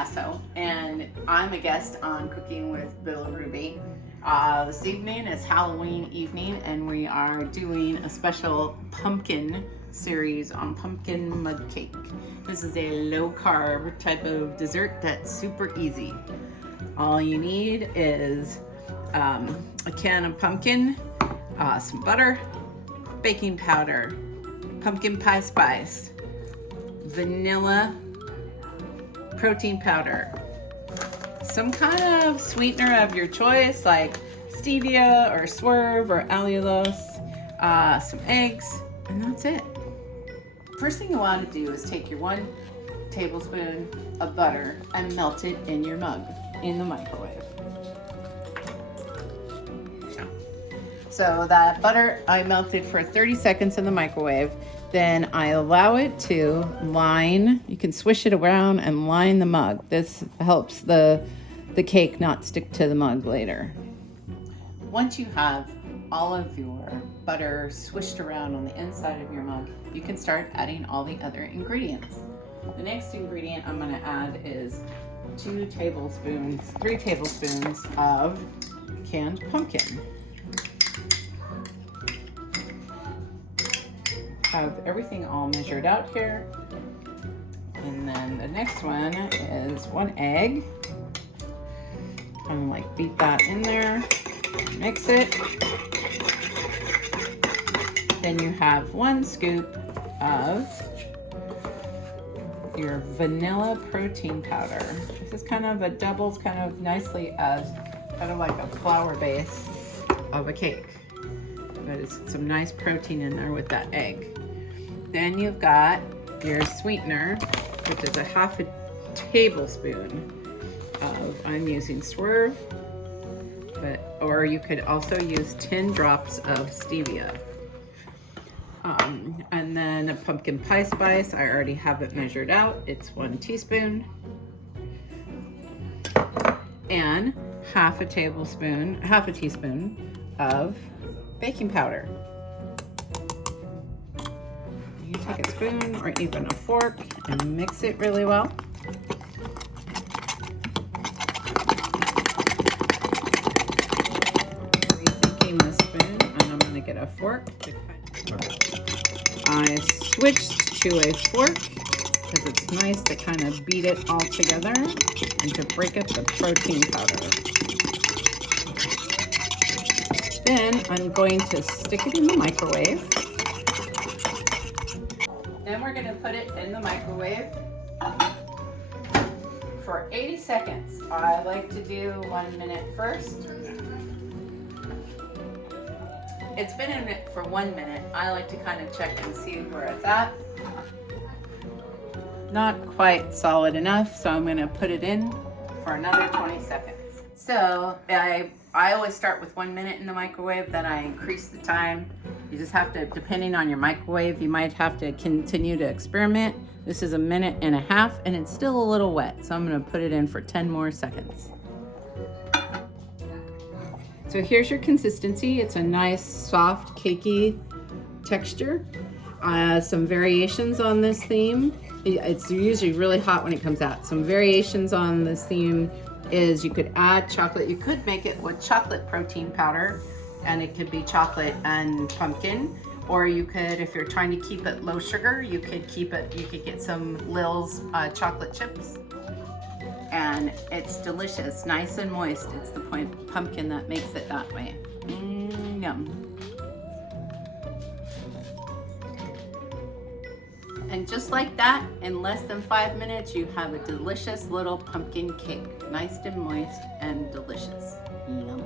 Lasso, and I'm a guest on Cooking with Bill Ruby. This evening is Halloween evening, and we are doing a special pumpkin series on pumpkin mud cake. This is a low carb type of dessert that's super easy. All you need is a can of pumpkin, some butter, baking powder, pumpkin pie spice, vanilla protein powder, some kind of sweetener of your choice like stevia or swerve or allulose, some eggs, and that's it. First thing you want to do is take your 1 tablespoon of butter and melt it in your mug in the microwave. So that butter I melted for 30 seconds in the microwave. Then I allow it to line. You can swish it around and line the mug. This helps the cake not stick to the mug later. Once you have all of your butter swished around on the inside of your mug, you can start adding all the other ingredients. The next ingredient I'm going to add is 3 tablespoons of canned pumpkin. Have everything all measured out here. And then the next one is 1 egg. Kind of like beat that in there, mix it. Then you have 1 scoop of your vanilla protein powder. This is kind of doubles kind of nicely as kind of like a flour base of a cake. But it's some nice protein in there with that egg. Then you've got your sweetener, which is a 1/2 tablespoon of, I'm using swerve, or you could also use 10 drops of stevia. And then a pumpkin pie spice, I already have it measured out. It's 1 teaspoon. And 1/2 teaspoon of baking powder. You take a spoon or even a fork and mix it really well. Rethinking the spoon, and I'm going to get a fork. I switched to a fork because it's nice to kind of beat it all together and to break up the protein powder. Then I'm going to stick it in the microwave. Then we're going to put it in the microwave for 80 seconds. I like to do 1 minute first. It's been in it for 1 minute. I like to kind of check and see where it's at. Not quite solid enough, so I'm going to put it in for another 20 seconds. So I always start with 1 minute in the microwave, then I increase the time. You just have to, depending on your microwave, you might have to continue to experiment. This is 1.5 minutes and it's still a little wet, so I'm going to put it in for 10 more seconds. So here's your consistency. It's a nice, soft, cakey texture. Some variations on this theme. It's usually really hot when it comes out. Some variations on this theme is you could add chocolate. You could make it with chocolate protein powder, and it could be chocolate and pumpkin. Or you could, if you're trying to keep it low sugar, you could get some Lil's chocolate chips. And it's delicious, nice and moist. It's the pumpkin that makes it that way. Yum. And just like that, in less than 5 minutes, you have a delicious little pumpkin cake. Nice and moist and delicious. Yum.